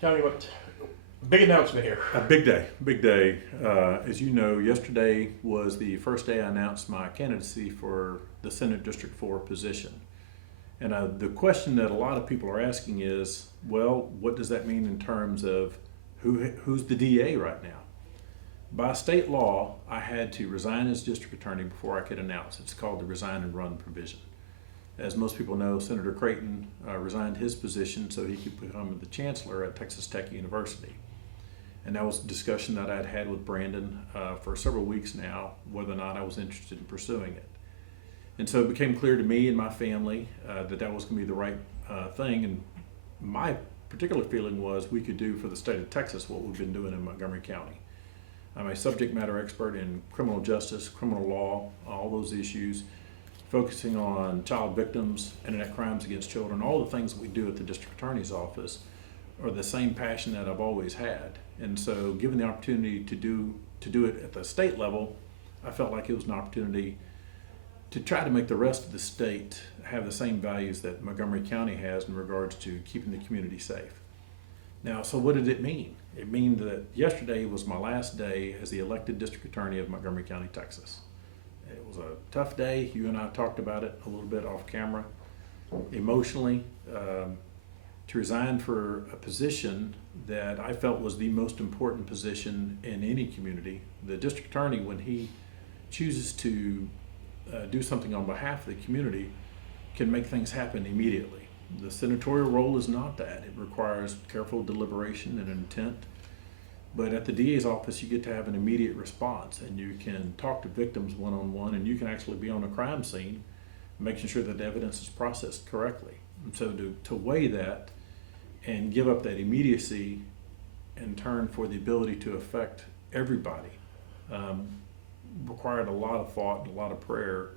Tell me what big announcement here. A big day, big day. As you know, yesterday was the first day I announced my candidacy for the Senate District 4 position. And the question that a lot of people are asking is, well, what does that mean in terms of who's the DA right now? By state law, I had to resign as district attorney before I could announce. It's called the resign and run provision. As most people know, Senator Creighton resigned his position so he could become the chancellor at Texas Tech University. And that was a discussion that I'd had with Brandon for several weeks now, whether or not I was interested in pursuing it. And so it became clear to me and my family that was going to be the right thing. And my particular feeling was we could do for the state of Texas what we've been doing in Montgomery County. I'm a subject matter expert in criminal justice, criminal law, all those issues, focusing on child victims, internet crimes against children. All the things that we do at the district attorney's office are the same passion that I've always had. And so given the opportunity to do it at the state level, I felt like it was an opportunity to try to make the rest of the state have the same values that Montgomery County has in regards to keeping the community safe. Now, so what did it mean? It means that yesterday was my last day as the elected district attorney of Montgomery County, Texas. It was a tough day. You and I talked about it a little bit off camera. Emotionally, to resign for a position that I felt was the most important position in any community. The district attorney, when he chooses to do something on behalf of the community, can make things happen immediately. The senatorial role is not that. It requires careful deliberation and intent. But at the DA's office, you get to have an immediate response, and you can talk to victims one-on-one, and you can actually be on a crime scene, making sure that the evidence is processed correctly. And so to weigh that and give up that immediacy in turn for the ability to affect everybody required a lot of thought and a lot of prayer.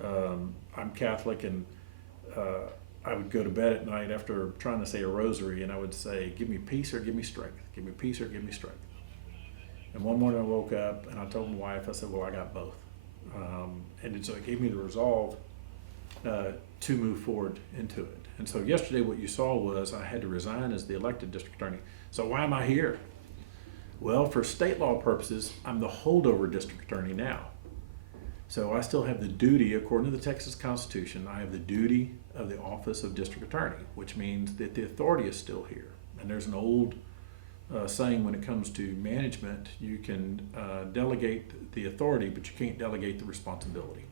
I'm Catholic, and I would go to bed at night after trying to say a rosary, and I would say, give me peace or give me strength. Give me peace or give me strength. And one morning I woke up and I told my wife, I said, well, I got both. And so it gave me the resolve to move forward into it. And so yesterday what you saw was I had to resign as the elected district attorney. So why am I here? Well, for state law purposes, I'm the holdover district attorney now. So I still have the duty, according to the Texas Constitution, I have the duty of the office of district attorney, which means that the authority is still here. And there's an old saying when it comes to management, you can delegate the authority, but you can't delegate the responsibility.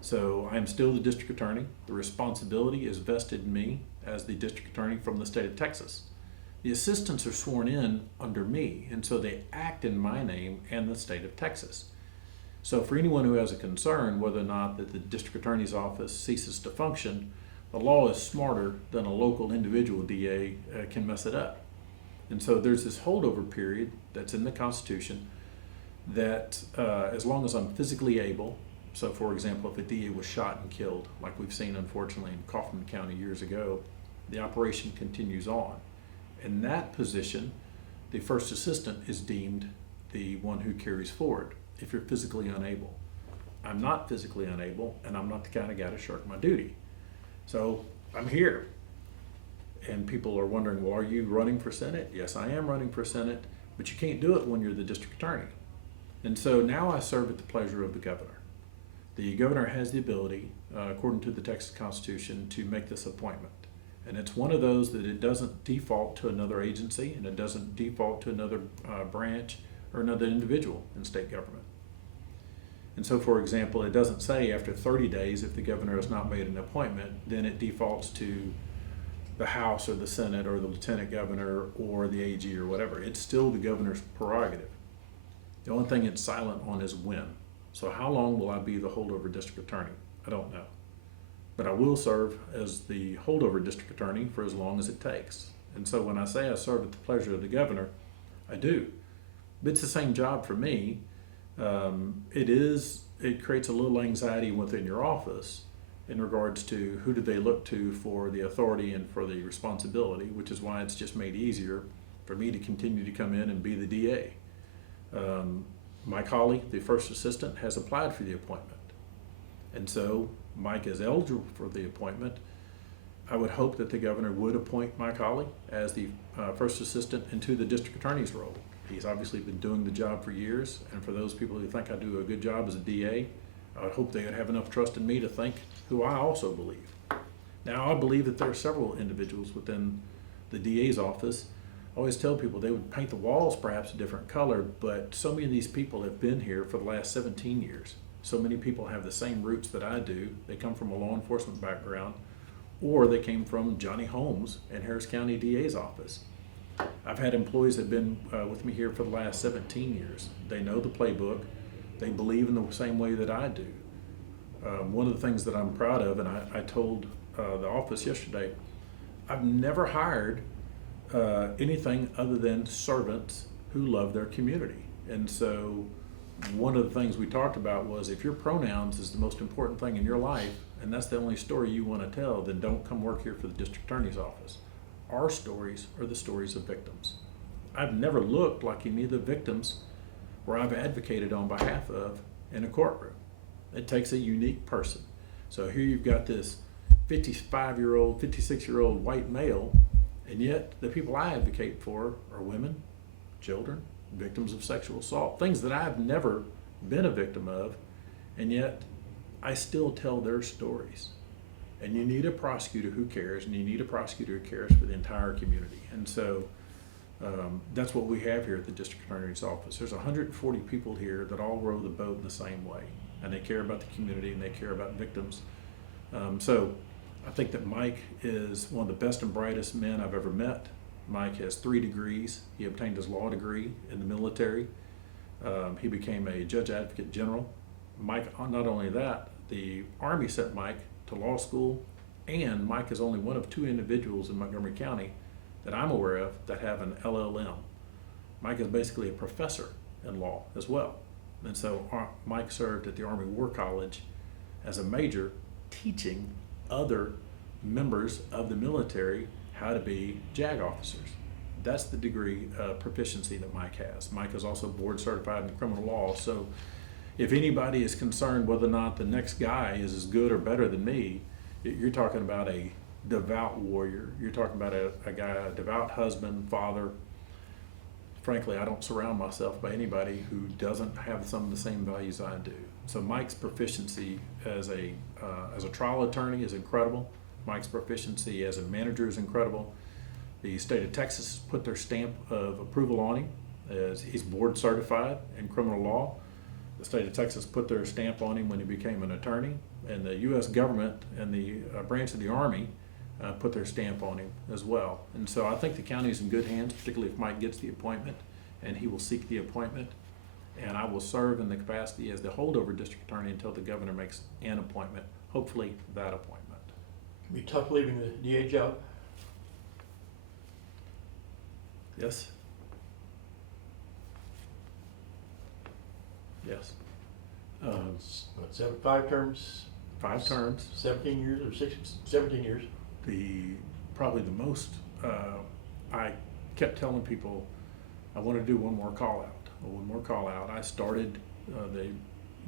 So I am still the district attorney. The responsibility is vested in me as the district attorney from the state of Texas. The assistants are sworn in under me, and so they act in my name and the state of Texas. So for anyone who has a concern whether or not that the district attorney's office ceases to function, the law is smarter than a local individual DA can mess it up. And so there's this holdover period that's in the Constitution that as long as I'm physically able, so for example, if a DA was shot and killed, like we've seen unfortunately in Kaufman County years ago, the operation continues on. In that position, the first assistant is deemed the one who carries forward if you're physically unable. I'm not physically unable, and I'm not the kind of guy to shirk my duty. So I'm here. And people are wondering, well, are you running for Senate? Yes, I am running for Senate, but you can't do it when you're the district attorney. And so now I serve at the pleasure of the governor. The governor has the ability, according to the Texas Constitution, to make this appointment. And it's one of those that it doesn't default to another agency, and it doesn't default to another branch or another individual in state government. And so, for example, it doesn't say after 30 days, if the governor has not made an appointment, then it defaults to the House or the Senate or the Lieutenant Governor or the AG or whatever. It's still the governor's prerogative. The only thing it's silent on is when. So how long will I be the holdover district attorney? I don't know. But I will serve as the holdover district attorney for as long as it takes. And so when I say I serve at the pleasure of the governor, I do. But it's the same job for me. It creates a little anxiety within your office in regards to who do they look to for the authority and for the responsibility, which is why it's just made easier for me to continue to come in and be the DA. My colleague, the first assistant, has applied for the appointment. And so Mike is eligible for the appointment, I would hope that the governor would appoint Mike Hawley as the first assistant into the district attorney's role. He's obviously been doing the job for years, and for those people who think I do a good job as a DA, I would hope they would have enough trust in me to think who I also believe. Now, I believe that there are several individuals within the DA's office. I always tell people they would paint the walls perhaps a different color, but so many of these people have been here for the last 17 years. So many people have the same roots that I do. They come from a law enforcement background, or they came from Johnny Holmes and Harris County DA's office. I've had employees that have been with me here for the last 17 years. They know the playbook. They believe in the same way that I do. One of the things that I'm proud of, and I told the office yesterday, I've never hired anything other than servants who love their community. And so one of the things we talked about was, if your pronouns is the most important thing in your life, and that's the only story you want to tell, then don't come work here for the district attorney's office. Our stories are the stories of victims. I've never looked like any of the victims where I've advocated on behalf of in a courtroom. It takes a unique person. So here you've got this 55-year-old, 56-year-old white male, and yet the people I advocate for are women, children, victims of sexual assault, things that I've never been a victim of, and yet I still tell their stories. And you need a prosecutor who cares, and you need a prosecutor who cares for the entire community. And so that's what we have here at the district attorney's office. There's 140 people here that all row the boat in the same way, and they care about the community and they care about victims. So I think that Mike is one of the best and brightest men I've ever met. Mike has 3 degrees. He obtained his law degree in the military. He became a judge advocate general. Mike, not only that, the Army sent Mike to law school, and Mike is only one of 2 individuals in Montgomery County that I'm aware of that have an LLM. Mike is basically a professor in law as well. And so Mike served at the Army War College as a major, teaching other members of the military how to be JAG officers. That's the degree of proficiency that Mike has. Mike is also board certified in criminal law. So if anybody is concerned whether or not the next guy is as good or better than me, you're talking about a devout warrior. You're talking about a guy, a devout husband, father. Frankly, I don't surround myself by anybody who doesn't have some of the same values I do. So Mike's proficiency as a trial attorney is incredible. Mike's proficiency as a manager is incredible. The state of Texas put their stamp of approval on him, as he's board certified in criminal law. The state of Texas put their stamp on him when he became an attorney, and the U.S. government and the branch of the Army put their stamp on him as well. And so I think the county is in good hands, particularly if Mike gets the appointment, and he will seek the appointment. And I will serve in the capacity as the holdover district attorney until the governor makes an appointment, hopefully that appointment. It'd be tough leaving the DA job. Yes? Yes. What, 5 terms? 5 terms. 17 years or 17 years. Probably the most, I kept telling people I want to do one more call out. I started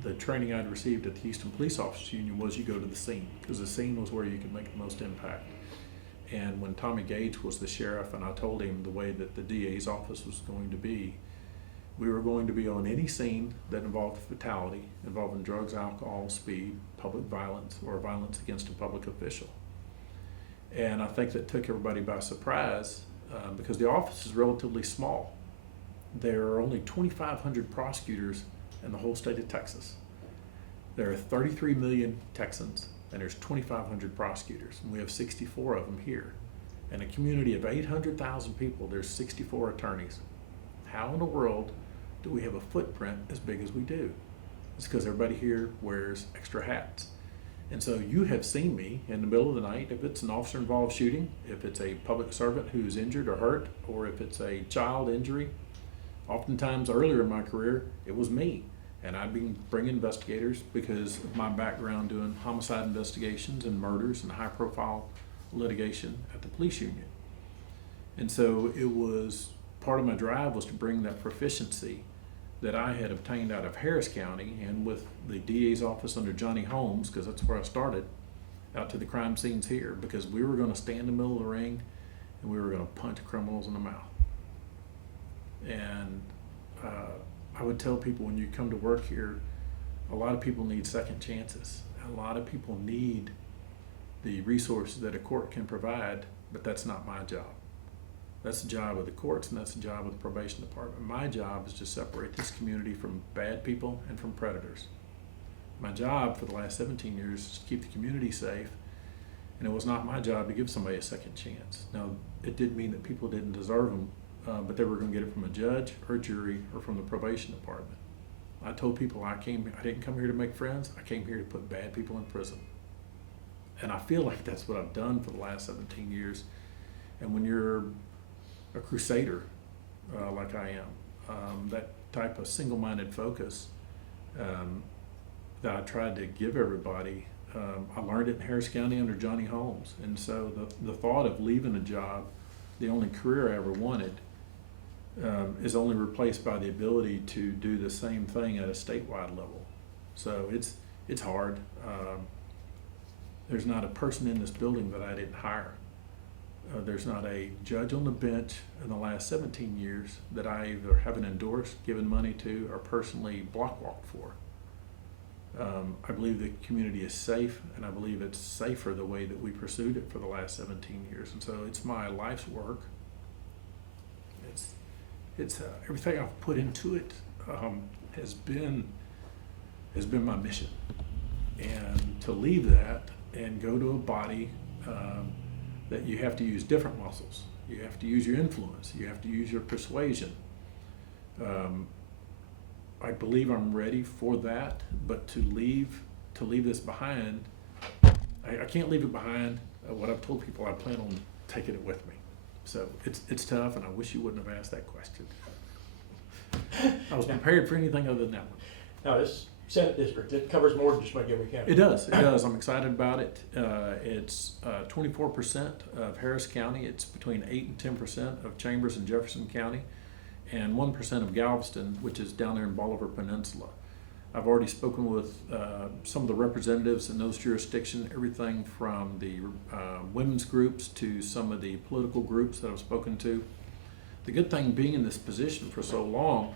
the training I'd received at the Houston Police Officers Union was you go to the scene, because the scene was where you could make the most impact. And when Tommy Gage was the sheriff and I told him the way that the DA's office was going to be, we were going to be on any scene that involved fatality, involving drugs, alcohol, speed, public violence, or violence against a public official. And I think that took everybody by surprise because the office is relatively small. There are only 2,500 prosecutors in the whole state of Texas. There are 33 million Texans, and there's 2,500 prosecutors, and we have 64 of them here. In a community of 800,000 people, there's 64 attorneys. How in the world do we have a footprint as big as we do? It's because everybody here wears extra hats. And so you have seen me in the middle of the night, if it's an officer-involved shooting, if it's a public servant who's injured or hurt, or if it's a child injury. Oftentimes earlier in my career, it was me. And I'd be bringing investigators because of my background doing homicide investigations and murders and high-profile litigation at the police union. And so it was, part of my drive was to bring that proficiency that I had obtained out of Harris County and with the DA's office under Johnny Holmes, because that's where I started, out to the crime scenes here, because we were going to stand in the middle of the ring and we were going to punch criminals in the mouth. And I would tell people, when you come to work here, a lot of people need second chances. A lot of people need the resources that a court can provide, but that's not my job. That's the job of the courts, and that's the job of the probation department. My job is to separate this community from bad people and from predators. My job for the last 17 years is to keep the community safe, and it was not my job to give somebody a second chance. Now, it didn't mean that people didn't deserve them, but they were going to get it from a judge or a jury or from the probation department. I told people I didn't come here to make friends. I came here to put bad people in prison. And I feel like that's what I've done for the last 17 years. And when you're a crusader, like I am, that type of single-minded focus that I tried to give everybody, I learned it in Harris County under Johnny Holmes. And so the thought of leaving a job, the only career I ever wanted, is only replaced by the ability to do the same thing at a statewide level. So it's hard. There's not a person in this building that I didn't hire. There's not a judge on the bench in the last 17 years that I either haven't endorsed, given money to, or personally block walked for. I believe the community is safe, and I believe it's safer the way that we pursued it for the last 17 years. And so it's my life's work. It's everything I've put into it has been my mission. And to leave that and go to a body that you have to use different muscles. You have to use your influence. You have to use your persuasion. I believe I'm ready for that, but to leave this behind, I can't leave it behind. What I've told people, I plan on taking it with me. So it's tough, and I wish you wouldn't have asked that question. I was prepared for anything other than that one. Now, this Senate district, it covers more than just Montgomery County. It does. I'm excited about it. It's 24% of Harris County. It's between 8 and 10% of Chambers and Jefferson County, and 1% of Galveston, which is down there in Bolivar Peninsula. I've already spoken with some of the representatives in those jurisdictions, everything from the women's groups to some of the political groups that I've spoken to. The good thing, being in this position for so long,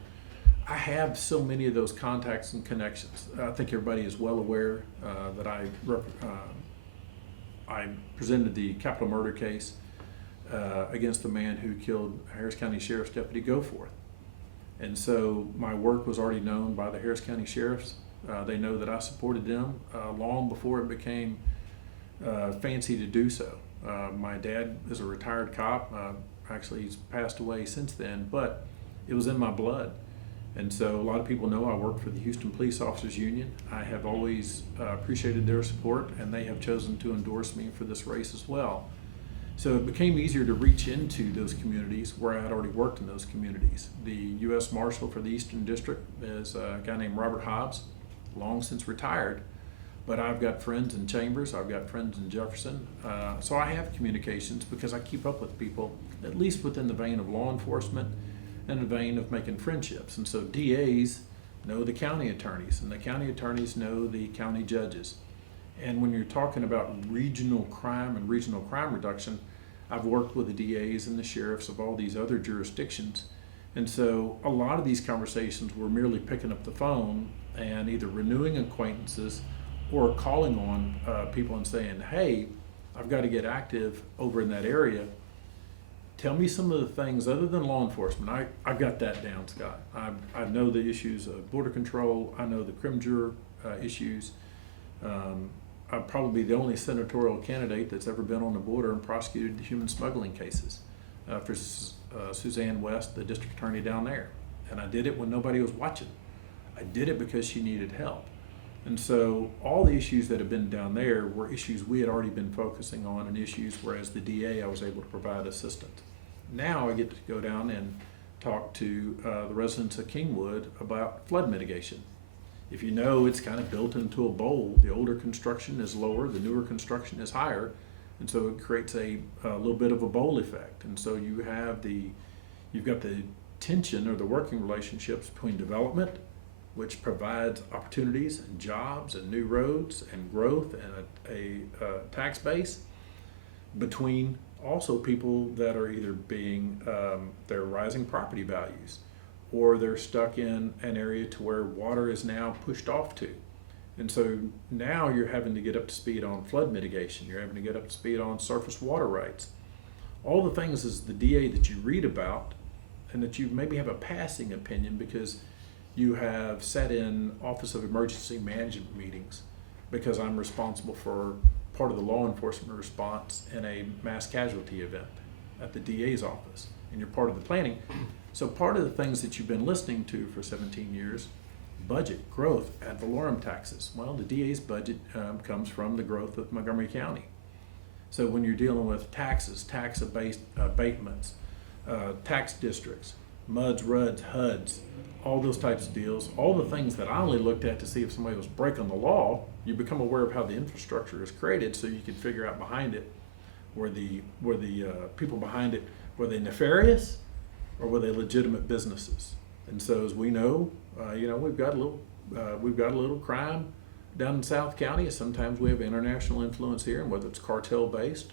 I have so many of those contacts and connections. I think everybody is well aware that I presented the capital murder case against the man who killed Harris County Sheriff's Deputy Goforth. And so my work was already known by the Harris County Sheriffs. They know that I supported them long before it became fancy to do so. My dad is a retired cop. Actually, he's passed away since then, but it was in my blood. And so a lot of people know I work for the Houston Police Officers Union. I have always appreciated their support, and they have chosen to endorse me for this race as well. So it became easier to reach into those communities where I had already worked in those communities. The U.S. Marshal for the Eastern District is a guy named Robert Hobbs, long since retired, but I've got friends in Chambers, I've got friends in Jefferson, so I have communications because I keep up with people, at least within the vein of law enforcement and the vein of making friendships. And so DAs know the county attorneys, and the county attorneys know the county judges. And when you're talking about regional crime and regional crime reduction, I've worked with the DAs and the sheriffs of all these other jurisdictions. And so a lot of these conversations were merely picking up the phone and either renewing acquaintances or calling on people and saying, hey, I've got to get active over in that area. Tell me some of the things other than law enforcement. I've got that down, Scott. I know the issues of border control. I know the crim juror issues. I'm probably the only senatorial candidate that's ever been on the border and prosecuted human smuggling cases for Suzanne West, the district attorney down there. And I did it when nobody was watching. I did it because she needed help. And so all the issues that have been down there were issues we had already been focusing on, and issues where as the DA I was able to provide assistance. Now I get to go down and talk to the residents of Kingwood about flood mitigation. If you know, it's kind of built into a bowl. The older construction is lower, the newer construction is higher, and so it creates a little bit of a bowl effect. And so you've got the tension or the working relationships between development which provides opportunities and jobs and new roads and growth and a tax base between also people that are either being, they're rising property values, or they're stuck in an area to where water is now pushed off to. And so now you're having to get up to speed on flood mitigation. You're having to get up to speed on surface water rights. All the things as the DA that you read about and that you maybe have a passing opinion because you have sat in Office of Emergency Management meetings because I'm responsible for part of the law enforcement response in a mass casualty event at the DA's office, and you're part of the planning. So part of the things that you've been listening to for 17 years, budget, growth, ad valorem taxes. Well, the DA's budget comes from the growth of Montgomery County. So when you're dealing with taxes, tax abatements, tax districts, MUDs, RUDs, HUDs, all those types of deals, all the things that I only looked at to see if somebody was breaking the law, you become aware of how the infrastructure is created so you can figure out behind it, were the people behind it, were they nefarious or were they legitimate businesses? And so as we know, we've got a little crime down in South County. Sometimes we have international influence here, and whether it's cartel based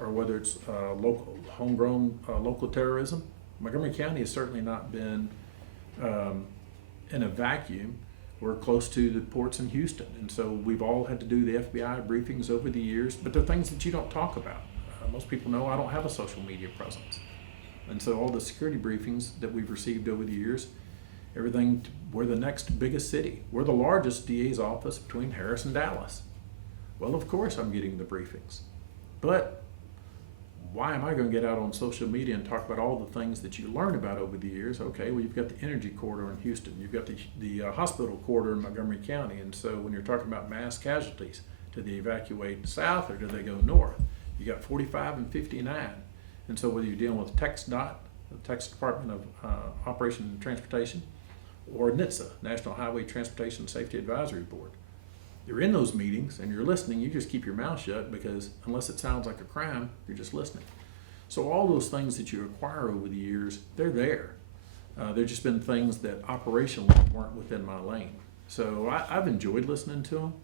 or whether it's local, homegrown local terrorism. Montgomery County has certainly not been in a vacuum. We're close to the ports in Houston, and so we've all had to do the FBI briefings over the years, but they're things that you don't talk about. Most people know I don't have a social media presence. And so all the security briefings that we've received over the years, everything, we're the next biggest city. We're the largest DA's office between Harris and Dallas. Well, of course I'm getting the briefings. But why am I going to get out on social media and talk about all the things that you learn about over the years? Okay, well, you've got the energy corridor in Houston. You've got the hospital corridor in Montgomery County. And so when you're talking about mass casualties, do they evacuate south or do they go north? You got 45 and 59. And so whether you're dealing with TxDOT, the Texas Department of Operation and Transportation, or NHTSA, National Highway Transportation Safety Advisory Board, you're in those meetings and you're listening, you just keep your mouth shut because unless it sounds like a crime, you're just listening. So all those things that you acquire over the years, they're there. They've just been things that operationally weren't within my lane. So I've enjoyed listening to them.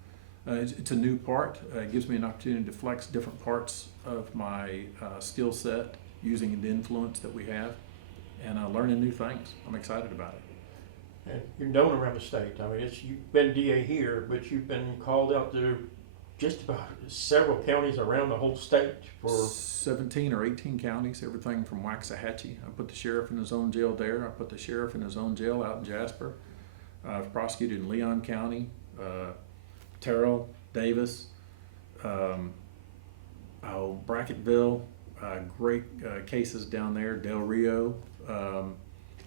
It's a new part. It gives me an opportunity to flex different parts of my skill set using the influence that we have and learning new things. I'm excited about it. And you're known around the state. I mean, you've been DA here, but you've been called out to just about several counties around the whole state for 17 or 18 counties, everything from Waxahachie. I put the sheriff in his own jail there. I put the sheriff in his own jail out in Jasper. I've prosecuted in Ligon County, Terrell, Davis, Bracketville, great cases down there, Del Rio,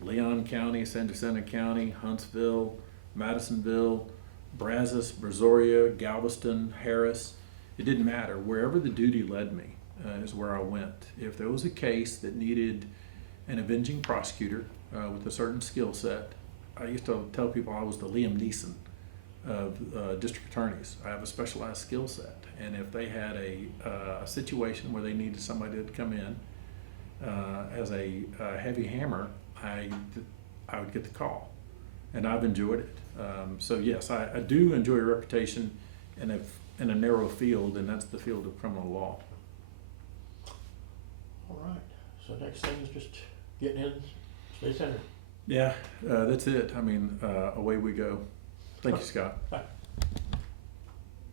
Leon County, San Jacinto County, Huntsville, Madisonville, Brazos, Brazoria, Galveston, Harris. It didn't matter. Wherever the duty led me is where I went. If there was a case that needed an avenging prosecutor with a certain skill set, I used to tell people I was the Liam Neeson of district attorneys. I have a specialized skill set, and if they had a situation where they needed somebody to come in as a heavy hammer, I would get the call, and I've enjoyed it. So yes, I do enjoy a reputation in a narrow field, and that's the field of criminal law. All right. So next thing is just getting in state senator. Yeah, that's it. I mean, away we go. Thank you, Scott.